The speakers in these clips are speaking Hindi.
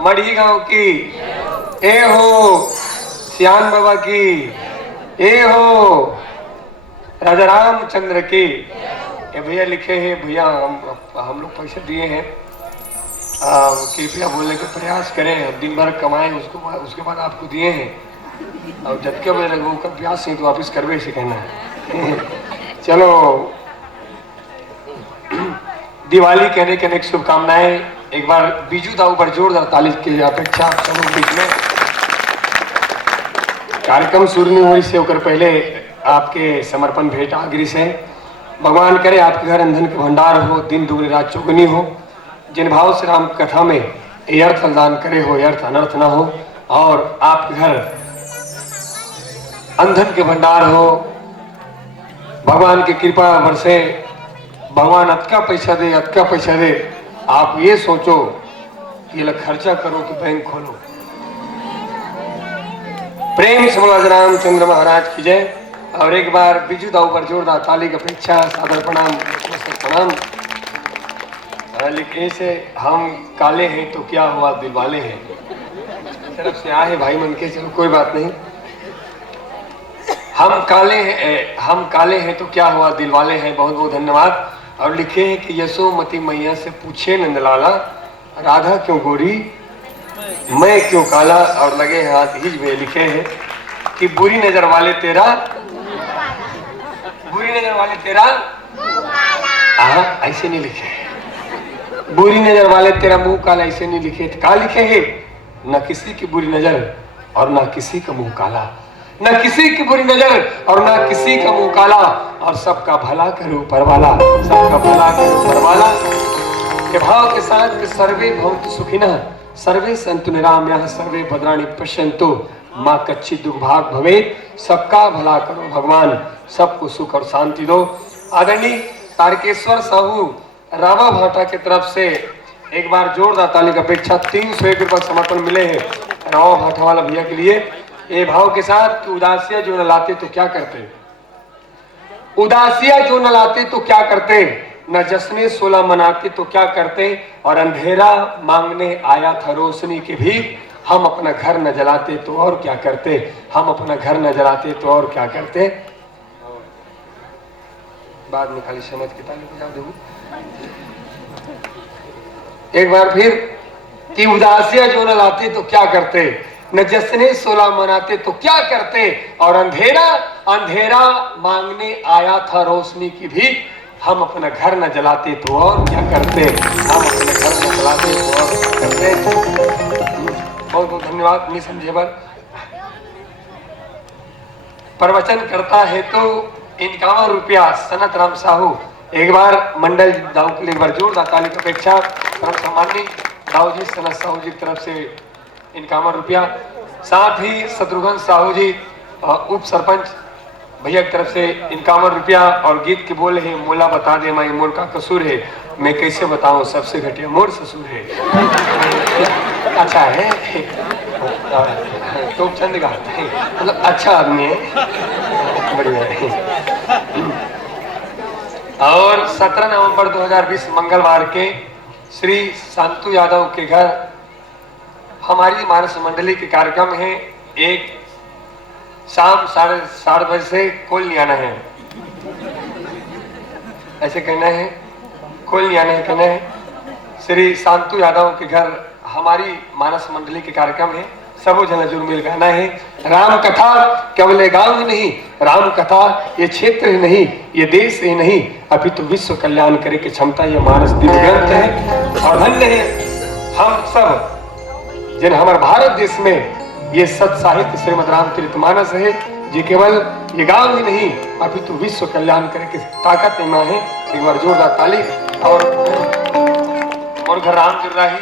मढ़ी गांव की ए हो, सियान बाबा की ए हो, राजा रामचंद्र की। ये भैया लिखे हैं, भैया हम लोग पैसे दिए हैं, कृपया बोलने का प्रयास करें, दिन भर कमाएं उसके बाद आपको दिए हैं और जब के बोले वो का प्रयास नहीं तो वापिस करवे से कहना है। चलो दिवाली कहने के अनेक शुभकामनाएं। एक बार बीजू दाऊ पर जोरदार ताली की अपेक्षा सब बीच में। कार्यक्रम शुरू नहीं हुई से होकर पहले आपके समर्पण भेंट आगरी से। भगवान करे आपके घर अंधन के भंडार हो, दिन दुगनी रात चौगुनी हो। जिन भाव से राम कथा में ये अर्थ दान करे हो, अर्थ अनर्थ ना हो, और आपके घर अंधन के भंडार हो, भगवान की कृपा बरसे, भगवान अतका पैसा दे, अतका पैसा दे। आप ये सोचो कि ये खर्चा करो कि बैंक खोलो। प्रेम से बोला रामचंद्र महाराज की जय। और एक बार बिजू दाऊ पर जोरदार ताली की अपेक्षा, सादर प्रणाम प्रणाम। लिखे से हम काले हैं तो क्या हुआ दिल वाले हैं, तरफ से आए भाई मन के, चलो कोई बात नहीं। हम काले हैं तो क्या हुआ दिल वाले हैं, बहुत बहुत धन्यवाद। और लिखे हैं कि यशोमती मैया से पूछे नंदलाला, राधा क्यों गोरी मैं क्यों काला। और लगे हाथ हिज में लिखे हैं कि बुरी नजर वाले तेरा ऐसे नहीं लिखे, बुरी नजर वाले तेरा मुंह काला ऐसे नहीं लिखे। क्या लिखे है, न किसी की बुरी नजर और न किसी का मुंह काला, न किसी की बुरी नजर और न किसी का मुंह काला, और सबका भला करे ऊपर वाला, सबका भला करे ऊपर वाला। के भाव के साथ कि सर्वे भवन्तु सुखिनः सर्वे सन्तु निरामयाः सर्वे भद्राणि पश्यन्तु मां कच्चित् दुख भाग भवेत्। सबका भला करो भगवान, सबको सुख और शांति दो। आदरणीय तारकेश्वर साहू रावा भाटा की तरफ से एक बार जोरदार ताली की अपेक्षा। 301 रुपये समर्पण मिले हैं रावा भाटा वाला भैया के लिए। ये भाव के साथ कि उदासियां जो न लाते तो क्या करते, उदासियां जो न लाते तो क्या करते, न जश्ने 16 मनाते तो क्या करते, और अंधेरा मांगने आया था रोशनी की भी, हम अपना घर न जलाते तो और क्या करते, हम अपना घर न जलाते तो और क्या करते। बाद में खाली समझ के ताली बजा दूं एक बार फिर कि उदासियां जो न लाते तो क्या करते, न जश्ने 16 मनाते तो क्या करते, और अंधेरा मांगने आया था रोशनी की भी, हम अपना घर न जलाते तो और क्या करते, हम अपना घर न जलाते तो और क्या करते। बहुत बहुत धन्यवाद। निसंदेह प्रवचन करता है तो 51 रुपया सनत राम साहू। एक बार मंडल दाऊ के लिए एक बार जोरदार ताली की अपेक्षा। परम सम्माननीय दाऊ जी सनत साहू जी की तरफ से 51 रुपया। साथ ही शत्रुघ्न साहू जी उप सरपंच भैया की तरफ से 51 रुपया। और गीत के बोले हैं, मोला बता दे माई मोर का कसूर है, मैं कैसे बताऊं सबसे घटिया मोर ससुर है। अच्छा है तो चंद गाते हैं, मतलब अच्छा आदमी है, बढ़िया है। और 17 नवंबर 2020 मंगलवार के श्री शांतु यादव के घर हमारी मानस मंडली के कार्यक्रम है। एक शाम 7:30 बजे से कोल नहीं आना है, ऐसे कहना है, कोल नहीं आना है कहना है। श्री शांतु यादव के घर हमारी मानस मंडली के कार्यक्रम है। सबो जन जुड़ मिल गाना है। राम कथा केवल गांव ही नहीं, राम कथा ये क्षेत्र ही नहीं, ये देश ही नहीं, अभी तो विश्व कल्याण करे की क्षमता ये मानस दिव्य ग्रंथ है। और धन्य है हम सब जिन हमारे भारत देश में ये सत साहित्य श्रीमद रामचरितमानस है, ये केवल ये गांव ही नहीं, अभी तो विश्व कल्याण करे की ताकत में है। एक बार जोरदार ताली। और घर राम जुर्राही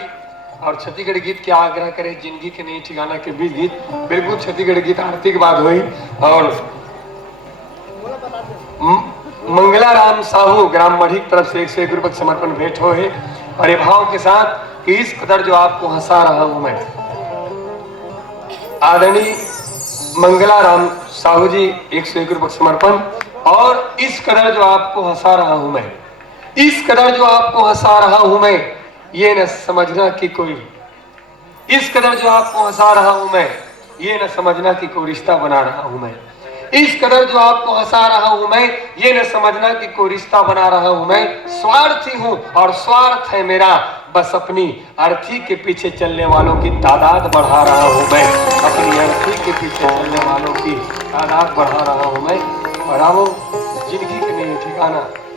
और छत्तीसगढ़ गीत के आग्रह करे, जिंदगी के नहीं ठिकाना के बीच गीत, बिल्कुल छत्तीसगढ़ गीत आरती की बात हुई। और मंगला राम साहू ग्राम मढ़ी की तरफ से 101 रुपये समर्पण भेंट हो है। और ये भाव के साथ कि इस कदर जो आपको हंसा रहा हूं मैं, आदरणीय मंगला राम साहू जी 101 रुपये समर्पण। और इस कदर जो आपको हंसा रहा हूं मैं, इस कदर जो आपको हंसा रहा हूं मैं, ये न समझना कि कोई इस कदर जो आपको हंसा रहा हूं मैं, ये न समझना कि कोई रिश्ता बना रहा हूं मैं। इस कदर जो आपको हंसा रहा हूं मैं, ये न समझना कि कोई रिश्ता बना रहा हूं मैं। स्वार्थी हूं और स्वार्थ है मेरा, बस अपनी अर्थी के पीछे चलने वालों की तादाद बढ़ा रहा हूं मैं। अपनी अर्थी के पीछे चलने वालों की तादाद बढ़ा रहा हूं मैं। बढ़ाओ जिंदगी के लिए ठिकाना।